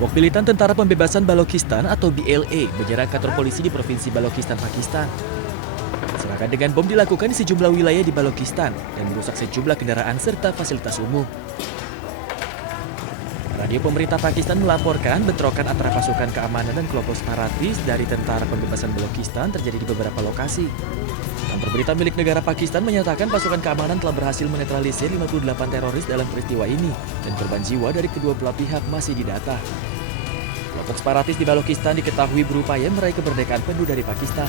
Kelompok militan Tentara Pembebasan Balochistan atau BLA menyerang kantor polisi di Provinsi Balochistan, Pakistan. Serangan dengan bom dilakukan di sejumlah wilayah di Balochistan dan merusak sejumlah kendaraan serta fasilitas umum. Radio pemerintah Pakistan melaporkan bentrokan antara pasukan keamanan dan kelompok separatis dari Tentara Pembebasan Balochistan terjadi di beberapa lokasi. Kantor berita milik negara Pakistan menyatakan pasukan keamanan telah berhasil menetralisir 58 teroris dalam peristiwa ini dan korban jiwa dari kedua belah pihak masih didata. Kelompok separatis di Balochistan diketahui berupaya meraih kemerdekaan penuh dari Pakistan.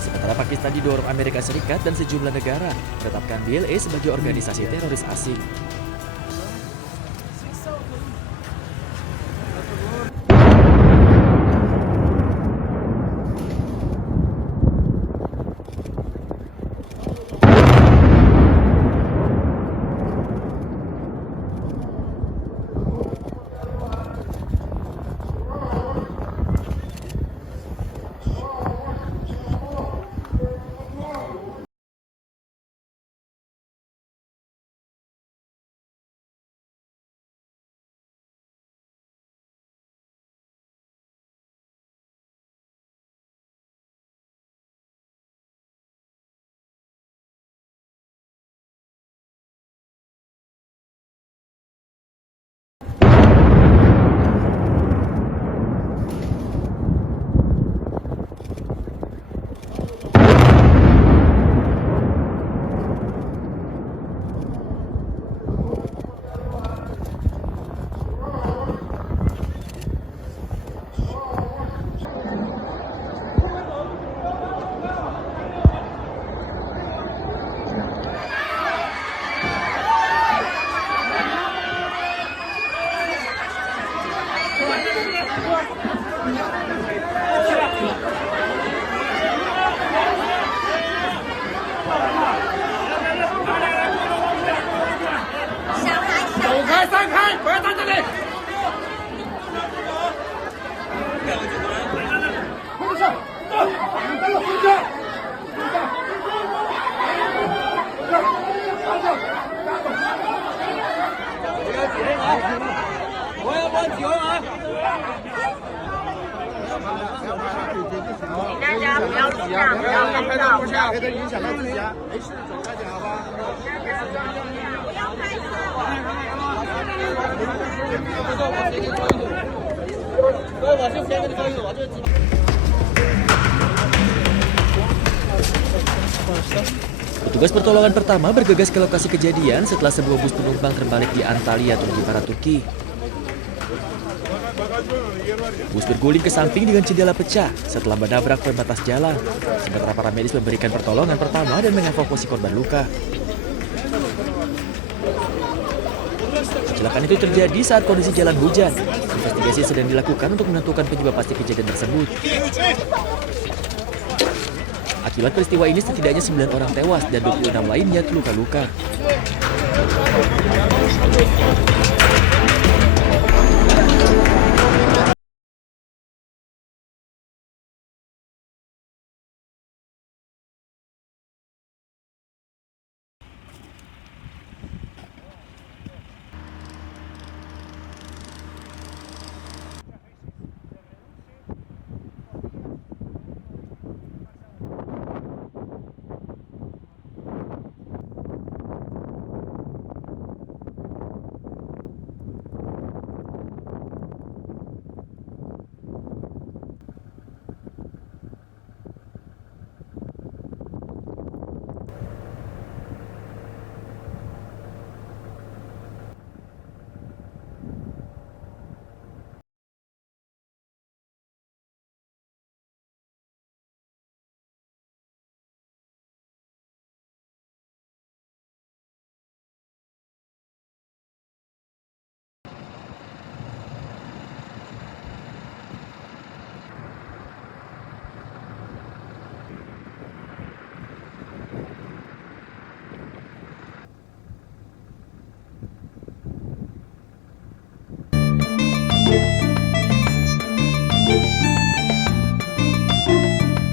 Sementara Pakistan didorong Amerika Serikat dan sejumlah negara menetapkan BLA sebagai organisasi teroris asing. Petugas pertolongan pertama bergegas ke lokasi kejadian setelah sebuah bus penumpang terbalik di Antalya, Turki Barat, Turki. Bus berguling ke samping dengan jendela pecah setelah menabrak pembatas jalan, sementara para medis memberikan pertolongan pertama dan mengevakuasi korban luka. Kecelakaan itu terjadi saat kondisi jalan hujan. Investigasi sedang dilakukan untuk menentukan penyebab pasti kejadian tersebut. Akibat peristiwa ini setidaknya 9 orang tewas dan 26 lainnya luka-luka.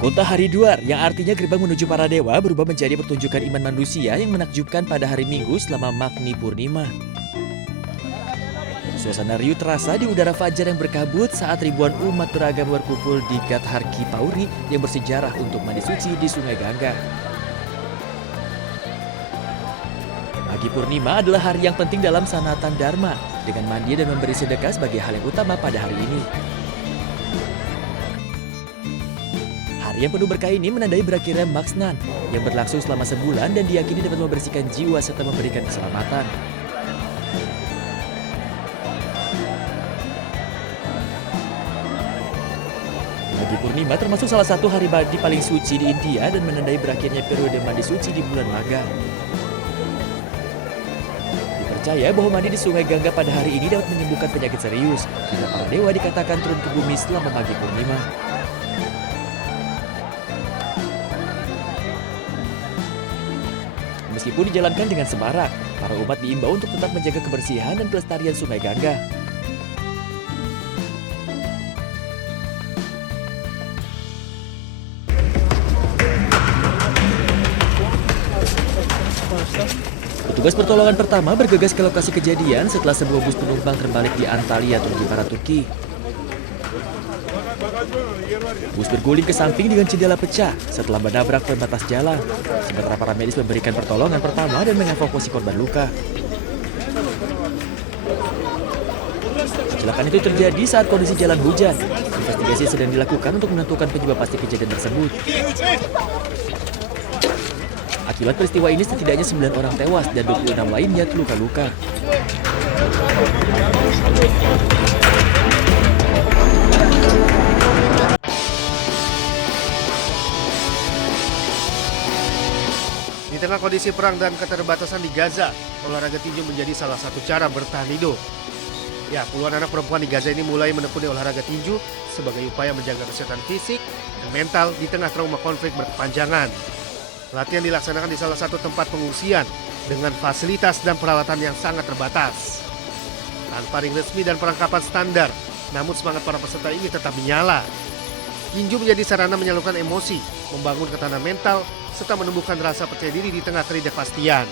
Kota Haridwar, yang artinya gerbang menuju para dewa, berubah menjadi pertunjukan iman manusia yang menakjubkan pada hari Minggu selama Magni Purnima. Suasana riuh terasa di udara fajar yang berkabut saat ribuan umat beragama berkumpul di Ghat Harki Pauri yang bersejarah untuk mandi suci di Sungai Gangga. Magi Purnima adalah hari yang penting dalam Sanatan Dharma, dengan mandi dan memberi sedekah sebagai hal yang utama pada hari ini. Hari yang penuh berkah ini menandai berakhirnya Maksnan yang berlangsung selama sebulan dan diyakini dapat membersihkan jiwa serta memberikan keselamatan. Magi Purnima termasuk salah satu hari mandi paling suci di India dan menandai berakhirnya periode mandi suci di bulan Magha. Dipercaya bahwa mandi di Sungai Gangga pada hari ini dapat menyembuhkan penyakit serius, jika para dewa dikatakan turun ke bumi selama Magi Purnima. Meskipun dijalankan dengan semarak, para umat diimbau untuk tetap menjaga kebersihan dan kelestarian Sungai Gangga. Petugas pertolongan pertama bergegas ke lokasi kejadian setelah sebuah bus penumpang terbalik di Antalya, Turki Barat, Turki. Bus berguling ke samping dengan jendela pecah setelah menabrak pembatas jalan, sementara para medis memberikan pertolongan pertama dan mengevakuasi korban luka. Kecelakaan itu terjadi saat kondisi jalan hujan. Investigasi sedang dilakukan untuk menentukan penyebab pasti kejadian tersebut. Akibat peristiwa ini setidaknya 9 orang tewas dan 26 lainnya luka-luka. Di tengah kondisi perang dan keterbatasan di Gaza, olahraga tinju menjadi salah satu cara bertahan hidup. Ya, puluhan anak perempuan di Gaza ini mulai menekuni olahraga tinju sebagai upaya menjaga kesehatan fisik dan mental di tengah trauma konflik berkepanjangan. Latihan dilaksanakan di salah satu tempat pengungsian dengan fasilitas dan peralatan yang sangat terbatas. Tanpa ring resmi dan perlengkapan standar, namun semangat para peserta ini tetap menyala. Tinju menjadi sarana menyalurkan emosi, membangun ketahanan mental, serta menumbuhkan rasa percaya diri di tengah ketidakpastian.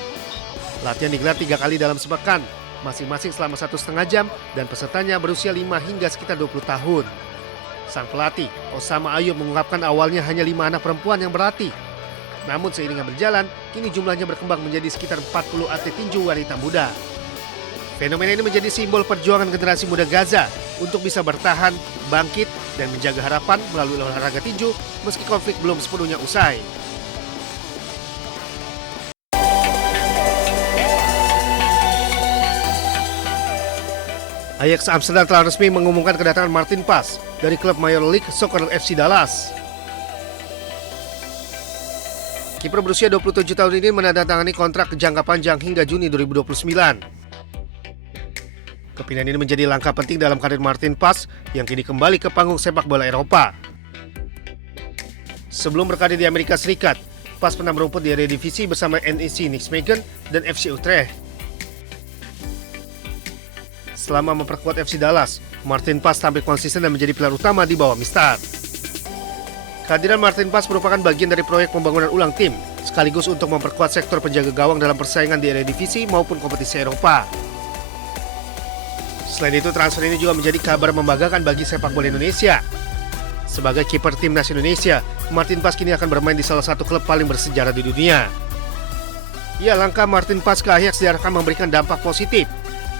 Latihan digelar 3 kali dalam sepekan, masing-masing selama 1,5 jam, dan pesertanya berusia 5 hingga sekitar 20 tahun. Sang pelatih, Osama Ayub, mengungkapkan awalnya hanya 5 anak perempuan yang berlatih. Namun seiring berjalan, kini jumlahnya berkembang menjadi sekitar 40 atlet tinju wanita muda. Fenomena ini menjadi simbol perjuangan generasi muda Gaza untuk bisa bertahan, bangkit, dan menjaga harapan melalui olahraga tinju meski konflik belum sepenuhnya usai. Ajax Amsterdam telah resmi mengumumkan kedatangan Martin Pas dari klub Major League Soccer FC Dallas. Kiper berusia 27 tahun ini menandatangani kontrak jangka panjang hingga Juni 2029. Kepindahan ini menjadi langkah penting dalam karir Martin Pas yang kini kembali ke panggung sepak bola Eropa. Sebelum berkarir di Amerika Serikat, Pas pernah merumput di Eredivisie bersama NEC Nijmegen dan FC Utrecht. Selama memperkuat FC Dallas, Martin Pas tampil konsisten dan menjadi pilar utama di bawah Mistar. Kehadiran Martin Pas merupakan bagian dari proyek pembangunan ulang tim, sekaligus untuk memperkuat sektor penjaga gawang dalam persaingan di Eredivisie maupun kompetisi Eropa. Selain itu, transfer ini juga menjadi kabar membanggakan bagi sepak bola Indonesia. Sebagai kiper timnas Indonesia, Martin Pas kini akan bermain di salah satu klub paling bersejarah di dunia. Ya, langkah Martin Pas ke Ajax diharapkan memberikan dampak positif,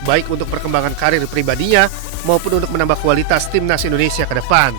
baik untuk perkembangan karir pribadinya maupun untuk menambah kualitas timnas Indonesia ke depan.